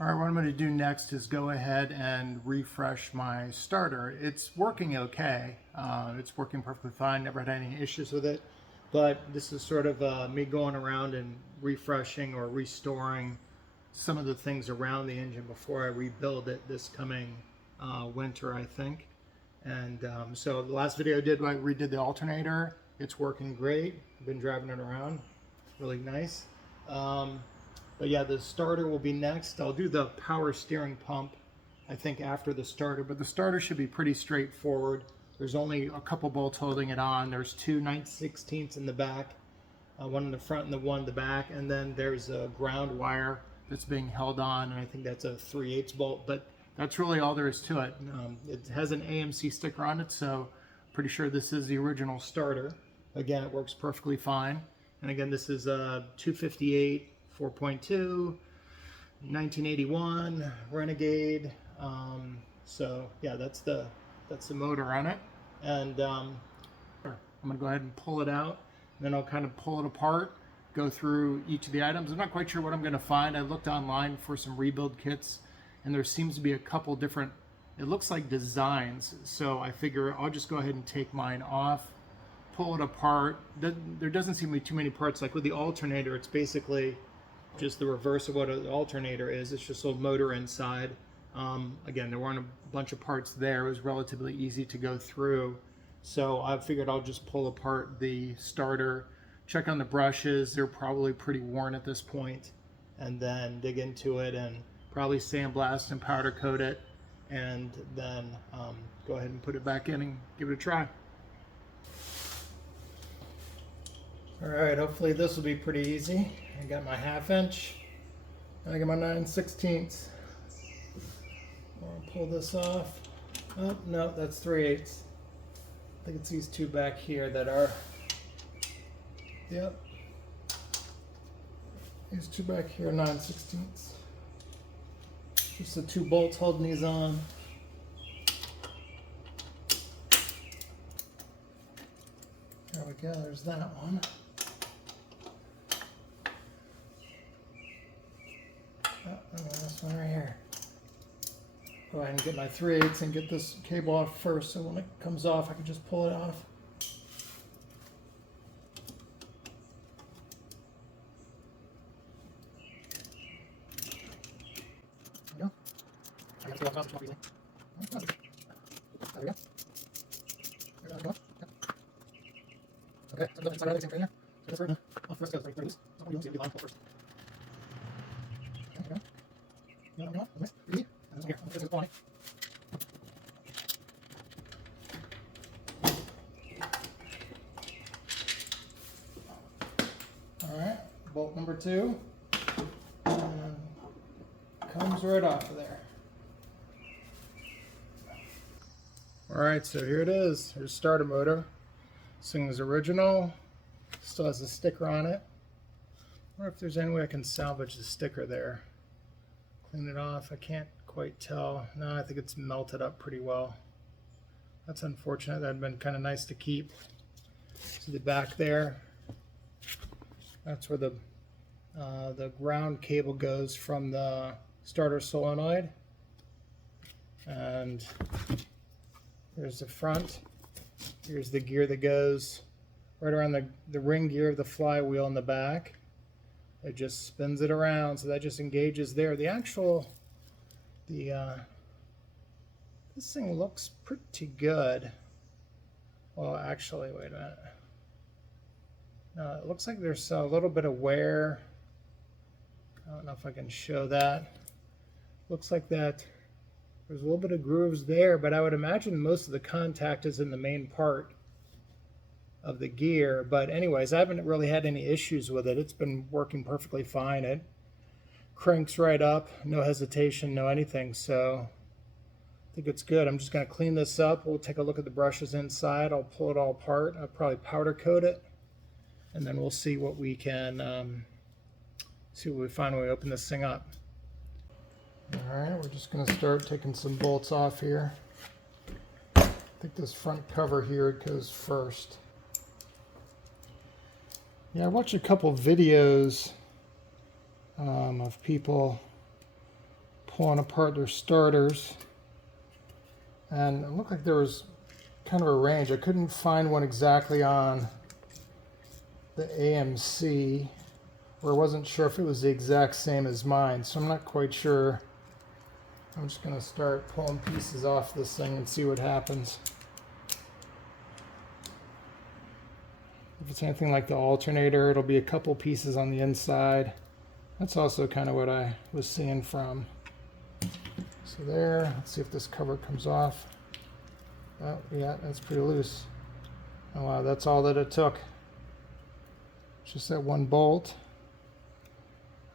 All right, what I'm going to do next is go ahead and refresh my starter. It's working okay. It's working perfectly fine. Never had any issues with it. But this is sort of me going around and refreshing or restoring some of the things around the engine before I rebuild it this coming winter, I think. And so the last video I did, I redid the alternator. It's working great. I've been driving it around. Really nice. But yeah, the starter will be next. I'll do the power steering pump, I think, after the starter. But the starter should be pretty straightforward. There's only a couple bolts holding it on. There's 2 9/16 in the back, one in the front and the one in the back. And then there's a ground wire that's being held on, and I think that's a 3/8 bolt. But that's really all there is to it. It has an AMC sticker on it, so I'm pretty sure this is the original starter. Again, it works perfectly fine. And again, this is a 258 4.2, 1981 Renegade. So yeah, that's the motor on it. And I'm gonna go ahead and pull it out, and then I'll kind of pull it apart, go through each of the items. I'm not quite sure what I'm gonna find. I looked online for some rebuild kits, and there seems to be a couple different, it looks like designs. So I figure I'll just go ahead and take mine off, pull it apart. There doesn't seem to be too many parts. Like with the alternator, it's basically just the reverse of what an alternator is. It's just a motor inside. Again, there weren't a bunch of parts there. It was relatively easy to go through. So I figured I'll just pull apart the starter, check on the brushes. They're probably pretty worn at this point, and then dig into it and probably sandblast and powder coat it, and then go ahead and put it back in and give it a try. All right, hopefully this will be pretty easy. I got my 1/2 inch, and I got my 9/16. I'll pull this off. Oh, no, that's 3/8. I think it's these two back here that are, yep. These two back here, 9/16. Just the 2 bolts holding these on. There we go, there's that one. And then this one right here. Go ahead and get my 3/8 and get this cable off first, so when it comes off I can just pull it off. There we go. I got to pull off easily. There we go. There we go. Okay, so inside everything right here. So first, first goes right through this. So we don't see the line first. Okay. No, nice, easy. And here, I'm going to put it. All right, bolt number 2, and comes right off of there. All right, so here it is. Here's starter motor. This thing is original. Still has a sticker on it. I wonder if there's any way I can salvage the sticker there. Clean it off. I can't quite tell. No, I think it's melted up pretty well. That's unfortunate. That'd been kind of nice to keep. See the back there? That's where the ground cable goes from the starter solenoid. And there's the front. Here's the gear that goes right around the ring gear of the flywheel in the back. It just spins it around, so that just engages there. This thing looks pretty good. Well, actually, wait a minute. No, it looks like there's a little bit of wear. I don't know if I can show that. Looks like that there's a little bit of grooves there, but I would imagine most of the contact is in the main part of the gear. But anyways, I haven't really had any issues with it. It's been working perfectly fine. It cranks right up, no hesitation, no anything. So I think it's good. I'm just going to clean this up. We'll take a look at the brushes inside. I'll pull it all apart. I'll probably powder coat it, and then we'll see what we can see what we find when we open this thing up. All right, we're just going to start taking some bolts off here. I think this front cover here goes first. Yeah, I watched a couple videos of people pulling apart their starters. And it looked like there was kind of a range. I couldn't find one exactly on the AMC, or I wasn't sure if it was the exact same as mine, so I'm not quite sure. I'm just going to start pulling pieces off this thing and see what happens. If it's anything like the alternator, it'll be a couple pieces on the inside. That's also kind of what I was seeing from. So there, let's see if this cover comes off. Oh, yeah, that's pretty loose. Oh wow, that's all that it took. Just that one bolt.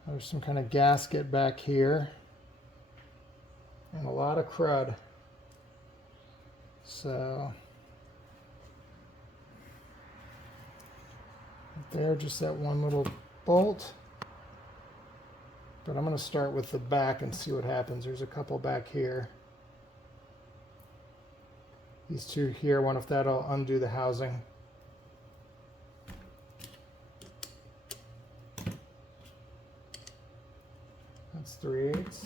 There's some kind of gasket back here. And a lot of crud. So, there, just that one little bolt. But I'm going to start with the back and see what happens. There's a couple back here. These two here, I wonder if that'll undo the housing. That's 3/8.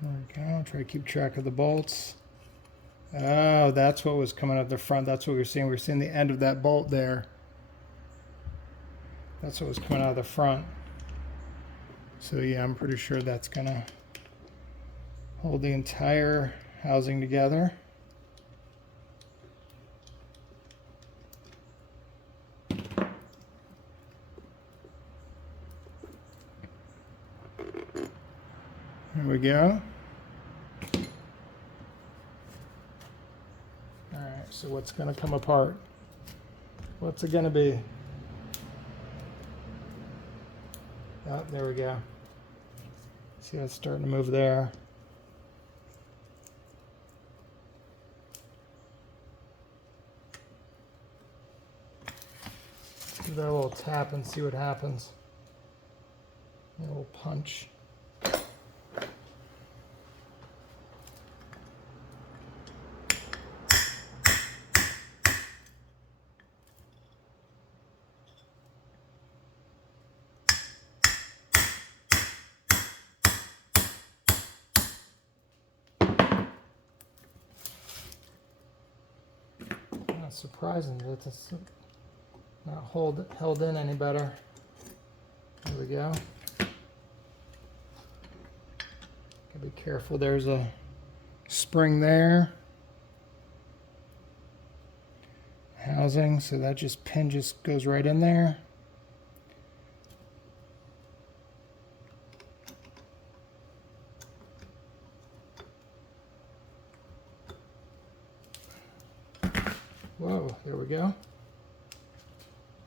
There we go. Try to keep track of the bolts. Oh, that's what was coming out the front. That's what we were seeing. We were seeing the end of that bolt there. That's what was coming out of the front. So yeah, I'm pretty sure that's gonna hold the entire housing together. There we go. All right, so what's going to come apart? What's it going to be? Oh, there we go. See how it's starting to move there. Give that a little tap and see what happens. A little punch. Not surprising that it's not held in any better. There we go. Gotta be careful. There's a spring there. Housing, so that pin just goes right in there. Whoa, there we go.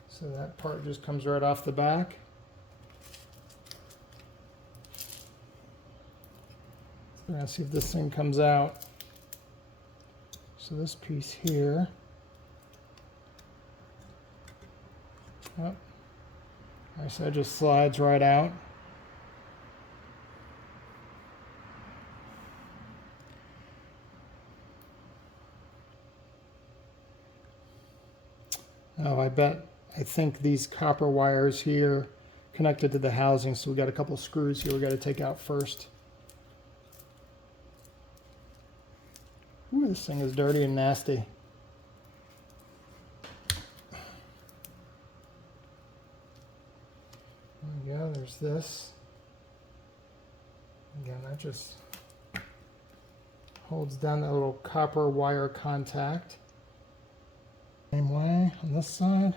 So that part just comes right off the back. We're gonna see if this thing comes out. So this piece here. Oh. All right, so it just slides right out. Oh, I think these copper wires here connected to the housing, so we got a couple screws here we got to take out first. Ooh, this thing is dirty and nasty. There we go, there's this. Again, that just holds down that little copper wire contact. Same way on this side.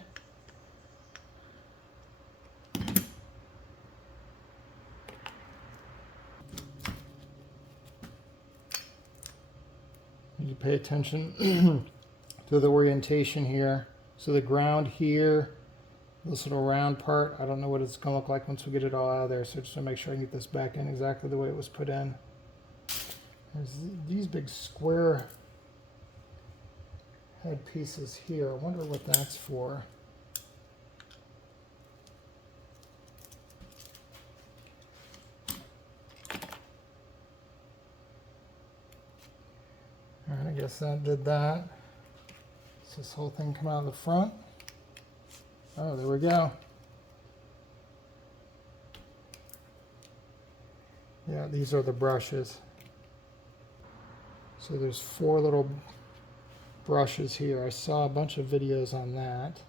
You pay attention to the orientation here. So the ground here, this little round part, I don't know what it's going to look like once we get it all out of there. So just to make sure I can get this back in exactly the way it was put in. There's these big square head pieces here. I wonder what that's for. guess that did that. Does this whole thing come out of the front? Oh, there we go. Yeah, these are the brushes. So there's 4 little brushes here. I saw a bunch of videos on that.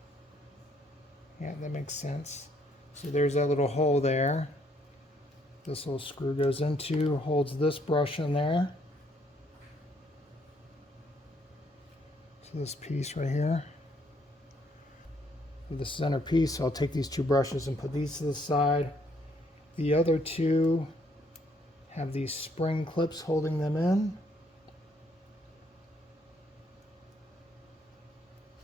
Yeah, that makes sense. So there's that little hole there. This little screw goes into, holds this brush in there. So this piece right here. For the center piece, I'll take these 2 brushes and put these to the side. The other 2 have these spring clips holding them in.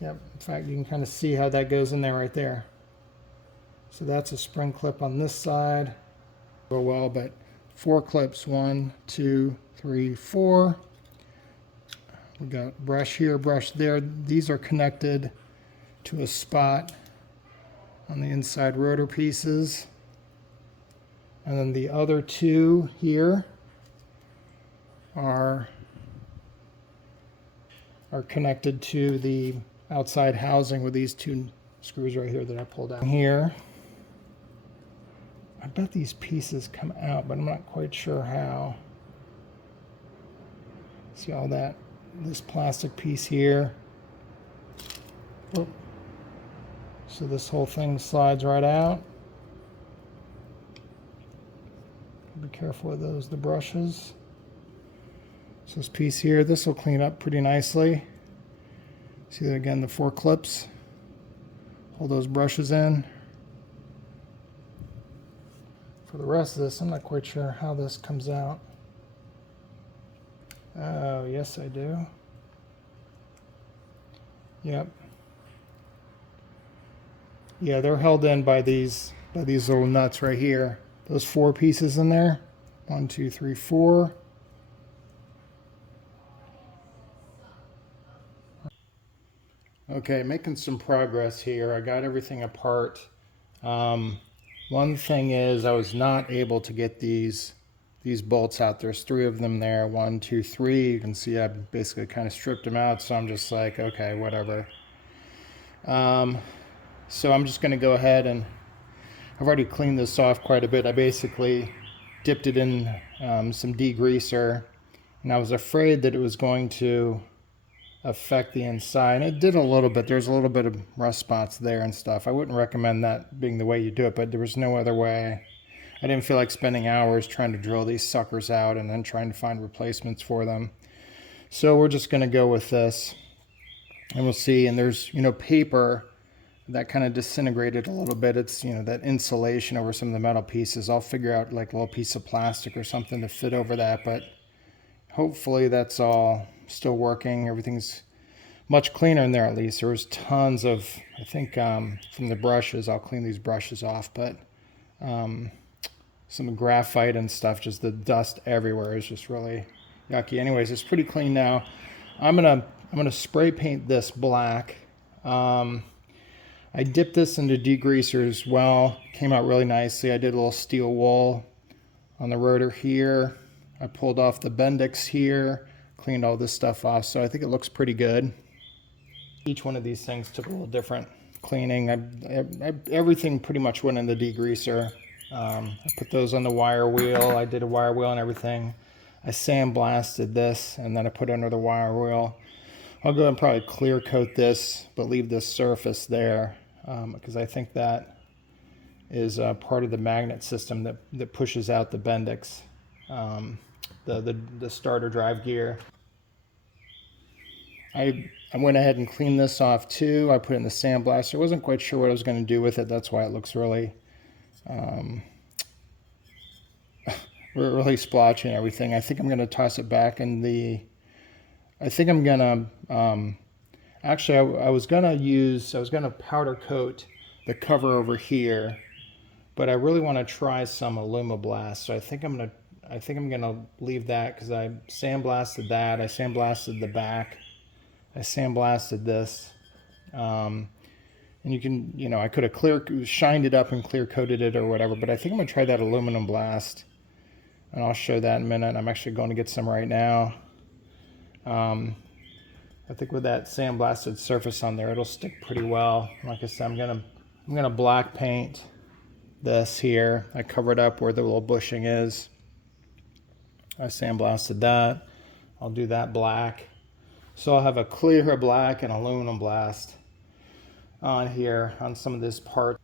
Yep, in fact, you can kind of see how that goes in there right there. So that's a spring clip on this side. Well, but 4 clips, 1, 2, 3, 4. We got brush here, brush there. These are connected to a spot on the inside rotor pieces. And then the other 2 here are connected to the outside housing with these 2 screws right here that I pulled out here. I bet these pieces come out, but I'm not quite sure how. See all that, this plastic piece here. Oh. So this whole thing slides right out. Be careful with those, the brushes. So this piece here, this will clean up pretty nicely. See that again, the 4 clips. Hold those brushes in. For the rest of this, I'm not quite sure how this comes out. Oh, yes I do. Yep. Yeah, they're held in by these little nuts right here. Those 4 pieces in there. 1, 2, 3, 4. Okay, making some progress here. I got everything apart. One thing is I was not able to get these bolts out. There's 3 of them there. 1, 2, 3. You can see I basically kind of stripped them out, so I'm just like, okay, whatever. So I'm just going to go ahead, and I've already cleaned this off quite a bit. I basically dipped it in some degreaser, and I was afraid that it was going to affect the inside. And it did a little bit. There's a little bit of rust spots there and stuff. I wouldn't recommend that being the way you do it, but there was no other way. I didn't feel like spending hours trying to drill these suckers out and then trying to find replacements for them. So we're just going to go with this, and we'll see. And there's, paper that kind of disintegrated a little bit. It's, that insulation over some of the metal pieces. I'll figure out like a little piece of plastic or something to fit over that, but hopefully that's all still working. Everything's much cleaner in there, at least. There was tons of, I think, from the brushes. I'll clean these brushes off, but some graphite and stuff, just the dust everywhere is just really yucky. Anyways, it's pretty clean now. I'm gonna spray paint this black. I dipped this into degreaser as well. Came out really nicely. I did a little steel wool on the rotor here. I pulled off the Bendix here, cleaned all this stuff off, so I think it looks pretty good. Each one of these things took a little different cleaning. Everything pretty much went in the degreaser. I put those on the wire wheel. I did a wire wheel and everything. I sandblasted this, and then I put it under the wire wheel. I'll go and probably clear coat this, but leave this surface there, because I think that is part of the magnet system that pushes out the Bendix, the starter drive gear. I went ahead and cleaned this off too. I put it in the sandblaster. I wasn't quite sure what I was going to do with it. That's why it looks really really splotchy and everything. I think I'm going to toss it back in the... I think I'm going to... actually, I was going to powder coat the cover over here, but I really want to try some Alumablast. So I think I'm going to leave that, because I sandblasted that. I sandblasted the back. I sandblasted this. And you can, I could have shined it up and clear coated it or whatever, but I think I'm going to try that aluminum blast. And I'll show that in a minute. I'm actually going to get some right now. I think with that sandblasted surface on there, it'll stick pretty well. Like I said, I'm gonna black paint this here. I covered up where the little bushing is. I sandblasted that. I'll do that black. So I'll have a clear black and aluminum blast on here on some of this part.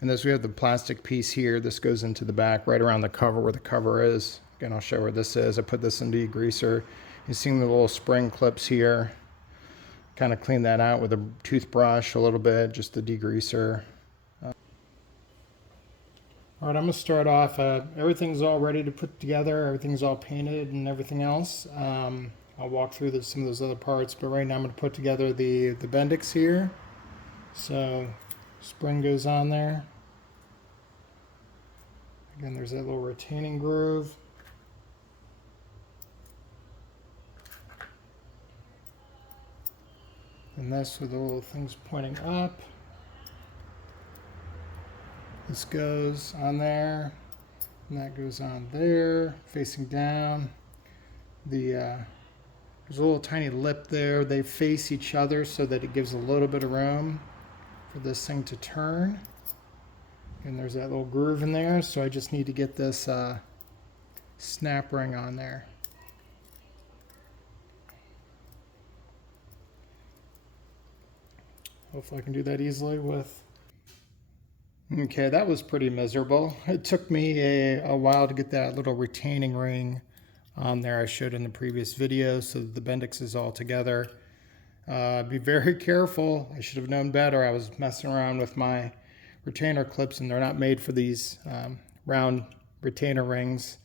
And this, we have the plastic piece here. This goes into the back right around the cover where the cover is. Again, I'll show where this is. I put this in degreaser. You see the little spring clips here. Kind of clean that out with a toothbrush a little bit, just the degreaser. All right, I'm gonna start off. Everything's all ready to put together. Everything's all painted and everything else. I'll walk through some of those other parts, but right now I'm gonna put together the Bendix here. So spring goes on there. Again, there's that little retaining groove. And this with the little things pointing up. This goes on there, and that goes on there, facing down. There's a little tiny lip there. They face each other so that it gives a little bit of room for this thing to turn. And there's that little groove in there, so I just need to get this snap ring on there. Hopefully I can do that easily with... Okay, that was pretty miserable. It took me a while to get that little retaining ring on there I showed in the previous video, so that the Bendix is all together. Be very careful. I should have known better. I was messing around with my retainer clips, and they're not made for these round retainer rings,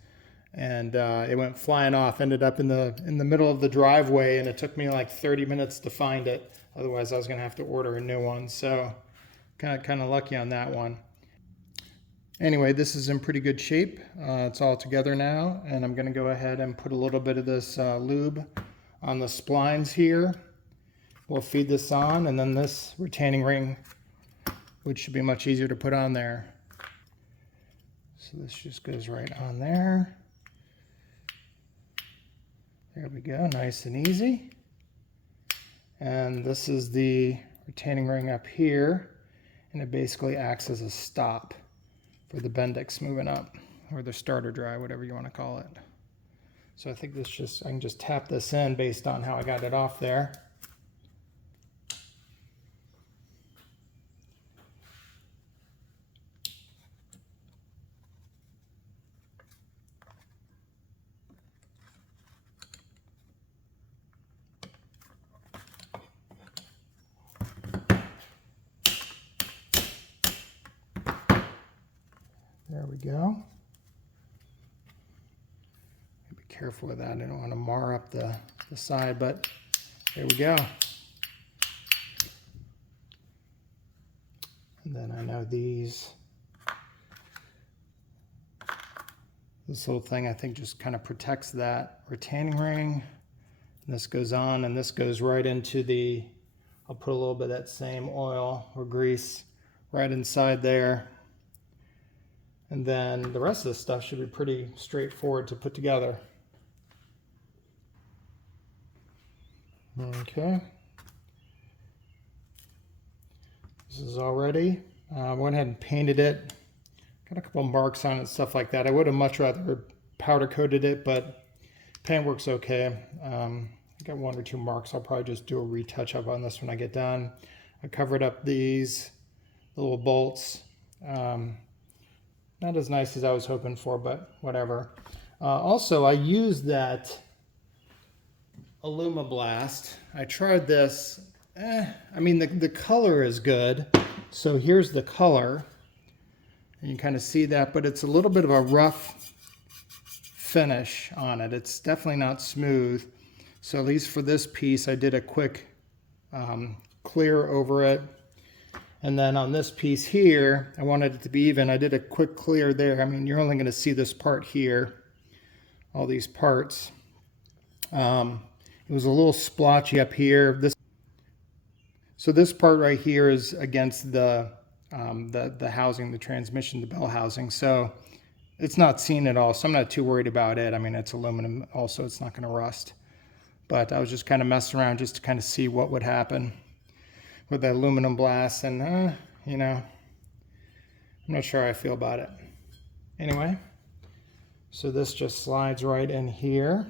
and it went flying off. Ended up in the middle of the driveway, and it took me like 30 minutes to find it. Otherwise I was gonna have to order a new one. So kind of lucky on that one. Anyway, this is in pretty good shape. It's all together now, and I'm gonna go ahead and put a little bit of this lube on the splines here. We'll feed this on, and then this retaining ring, which should be much easier to put on there. So this just goes right on there. There we go, nice and easy. And this is the retaining ring up here, and it basically acts as a stop for the Bendix moving up, or the starter drive, whatever you want to call it. So I think I can just tap this in based on how I got it off there. There we go. Be careful with that. I don't want to mar up the side, but there we go. And then I know this little thing I think just kind of protects that retaining ring. And this goes on, and this goes right into I'll put a little bit of that same oil or grease right inside there. And then the rest of this stuff should be pretty straightforward to put together. Okay. This is all ready. I went ahead and painted it. Got a couple of marks on it, stuff like that. I would have much rather powder coated it, but paint works okay. I got 1 or 2 marks. I'll probably just do a retouch up on this when I get done. I covered up these little bolts. Not as nice as I was hoping for, but whatever. Also, I used that Alumablast. I tried this. I mean, the color is good. So here's the color. And you kind of see that, but it's a little bit of a rough finish on it. It's definitely not smooth. So at least for this piece, I did a quick clear over it. And then on this piece here, I wanted it to be even. I did a quick clear there. I mean, you're only going to see this part here, all these parts. It was a little splotchy up here. So this part right here is against the housing, the transmission, the bell housing. So it's not seen at all, so I'm not too worried about it. I mean, it's aluminum also, it's not going to rust. But I was just kind of messing around just to kind of see what would happen with the aluminum blast, and you know, I'm not sure how I feel about it. Anyway, so this just slides right in here.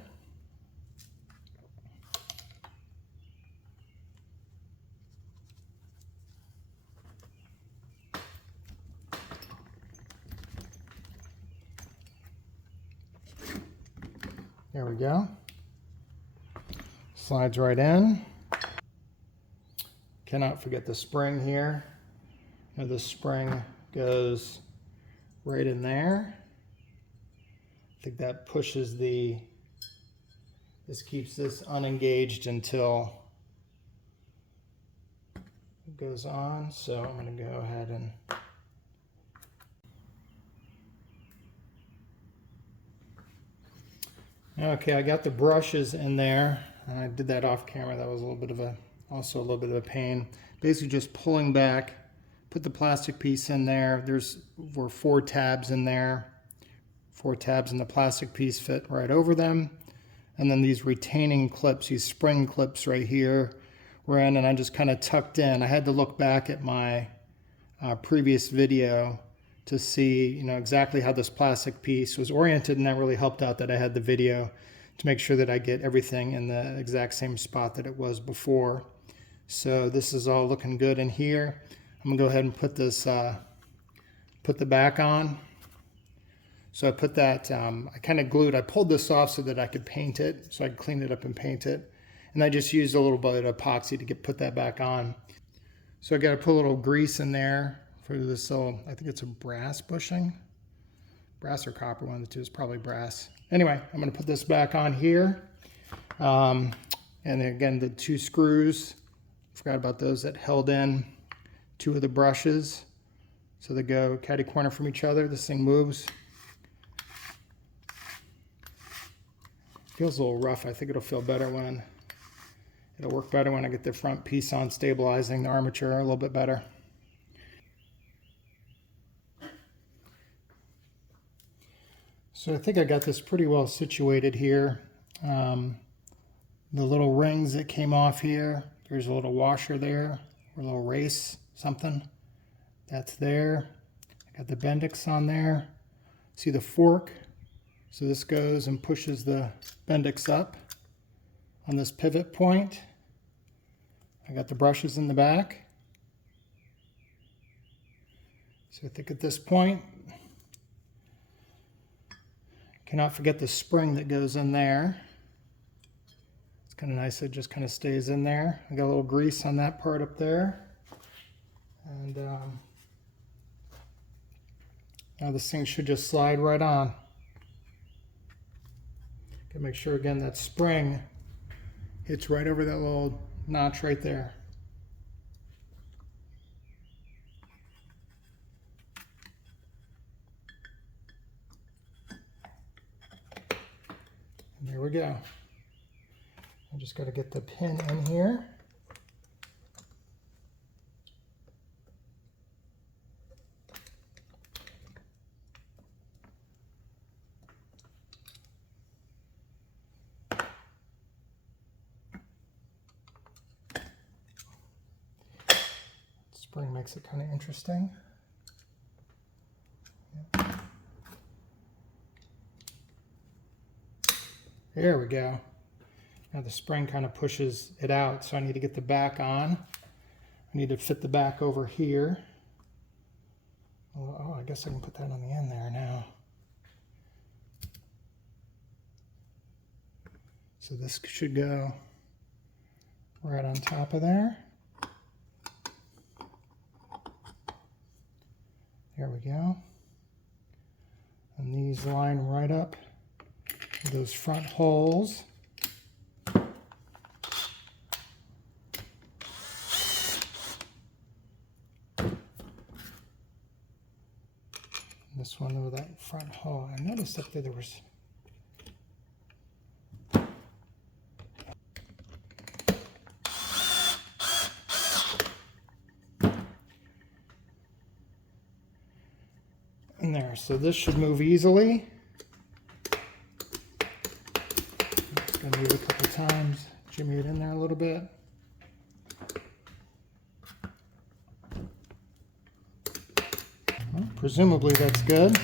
There we go. Slides right in. Cannot forget the spring here. Now the spring goes right in there. I think that pushes this keeps this unengaged until it goes on. So I'm going to go ahead and okay, I got the brushes in there. I did that off camera. That was also a little bit of a pain. Basically just pulling back, put the plastic piece in there. Were 4 tabs in there. 4 tabs, and the plastic piece fit right over them. And then these retaining clips, these spring clips right here were in, and I just kind of tucked in. I had to look back at my previous video to see, you know, exactly how this plastic piece was oriented, and that really helped out that I had the video to make sure that I get everything in the exact same spot that it was before. So this is all looking good in here. I'm gonna go ahead and put this, put the back on. So I put that, I kind of glued, I pulled this off so that I could paint it, so I could clean it up and paint it. And I just used a little bit of epoxy to put that back on. So I got to put a little grease in there for this little, I think it's a brass bushing. Brass or copper, one of the two, is probably brass. Anyway, I'm going to put this back on here. And again, the 2 screws, forgot about those, that held in 2 of the brushes. So they go catty corner from each other. This thing moves. Feels a little rough. I think it'll work better when I get the front piece on, stabilizing the armature a little bit better. So I think I got this pretty well situated here. The little rings that came off here, there's a little washer there, or a little race, something. That's there. I got the Bendix on there. See the fork? So this goes and pushes the Bendix up on this pivot point. I got the brushes in the back. So I think at this point, cannot forget the spring that goes in there. It's kind of nice, it just kind of stays in there. I got a little grease on that part up there. And now this thing should just slide right on. Gotta make sure again that spring hits right over that little notch right there. And there we go. I just got to get the pin in here. Spring makes it kind of interesting. There we go. Now the spring kind of pushes it out, so I need to get the back on. I need to fit the back over here. Oh, I guess I can put that on the end there now. So this should go right on top of there. There we go. And these line right up with those front holes. This one with that front hole. I noticed up there was in there. So this should move easily. I'm just going to move it a couple times, jimmy it in there a little bit. Well, presumably that's good.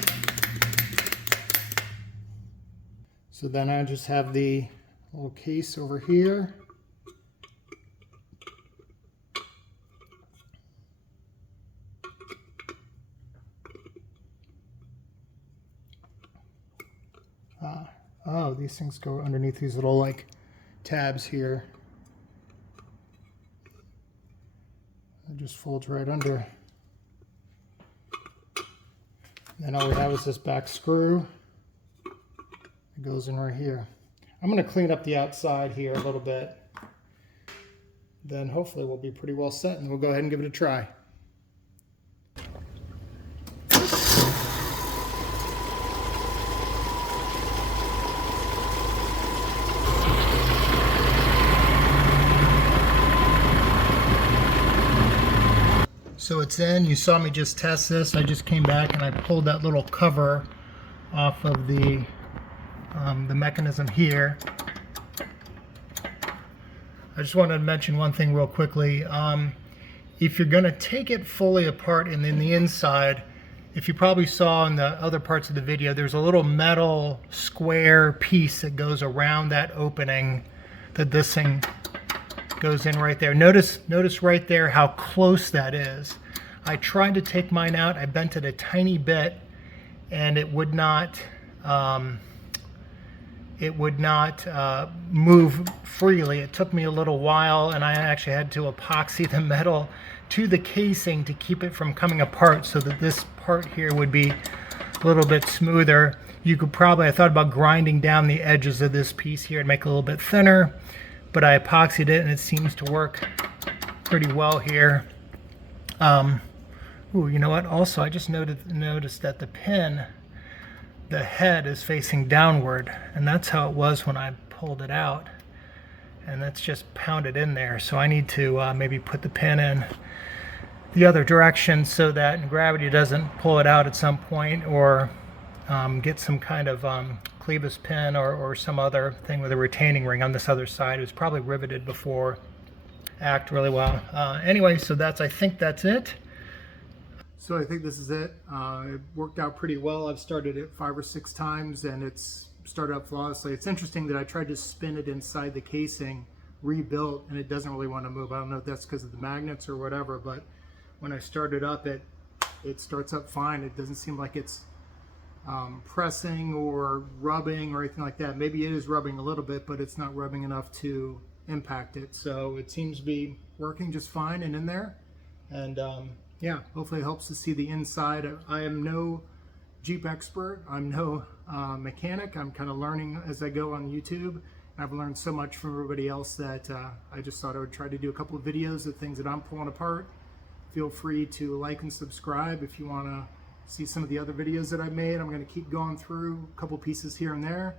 So then I just have the little case over here. Oh, these things go underneath these little like tabs here. It just folds right under. Then all we have is this back screw. It goes in right here. I'm going to clean up the outside here a little bit. Then hopefully we'll be pretty well set, and we'll go ahead and give it a try. So it's in. You saw me just test this. I just came back and I pulled that little cover off of the mechanism here. I just wanted to mention one thing real quickly. If you're going to take it fully apart and then the inside, if you probably saw in the other parts of the video, there's a little metal square piece that goes around that opening that this thing goes in right there. Notice right there how close that is. I tried to take mine out. I bent it a tiny bit, and it would not move freely. It took me a little while, and I actually had to epoxy the metal to the casing to keep it from coming apart, so that this part here would be a little bit smoother. You could probably, I thought about grinding down the edges of this piece here and make it a little bit thinner, but I epoxied it and it seems to work pretty well here. Ooh, you know what? Also, I just noticed that the pin, the head is facing downward, and that's how it was when I pulled it out. And that's just pounded in there. So I need to maybe put the pin in the other direction so that gravity doesn't pull it out at some point, or get some kind of clevis pin or some other thing with a retaining ring on this other side. It was probably riveted before. Act really well. Anyway, so I think that's it. So I think this is it. It worked out pretty well. I've started it 5 or 6 times and it's started up flawlessly. It's interesting that I tried to spin it inside the casing, rebuilt, and it doesn't really want to move. I don't know if that's because of the magnets or whatever, but when I start it up, it starts up fine. It doesn't seem like it's pressing or rubbing or anything like that. Maybe it is rubbing a little bit, but it's not rubbing enough to impact it. So it seems to be working just fine and in there. And yeah, hopefully it helps to see the inside. I am no Jeep expert. I'm no mechanic. I'm kind of learning as I go on YouTube. I've learned so much from everybody else that I just thought I would try to do a couple of videos of things that I'm pulling apart. Feel free to like and subscribe if you want to see some of the other videos that I've made. I'm going to keep going through a couple pieces here and there.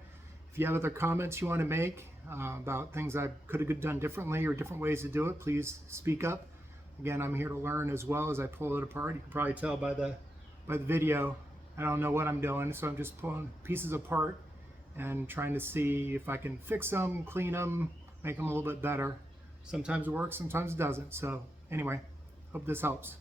If you have other comments you want to make about things I could have done differently or different ways to do it, please speak up. Again, I'm here to learn as well as I pull it apart. You can probably tell by the video I don't know what I'm doing, so I'm just pulling pieces apart and trying to see if I can fix them, clean them, make them a little bit better. Sometimes it works, sometimes it doesn't. So anyway, hope this helps.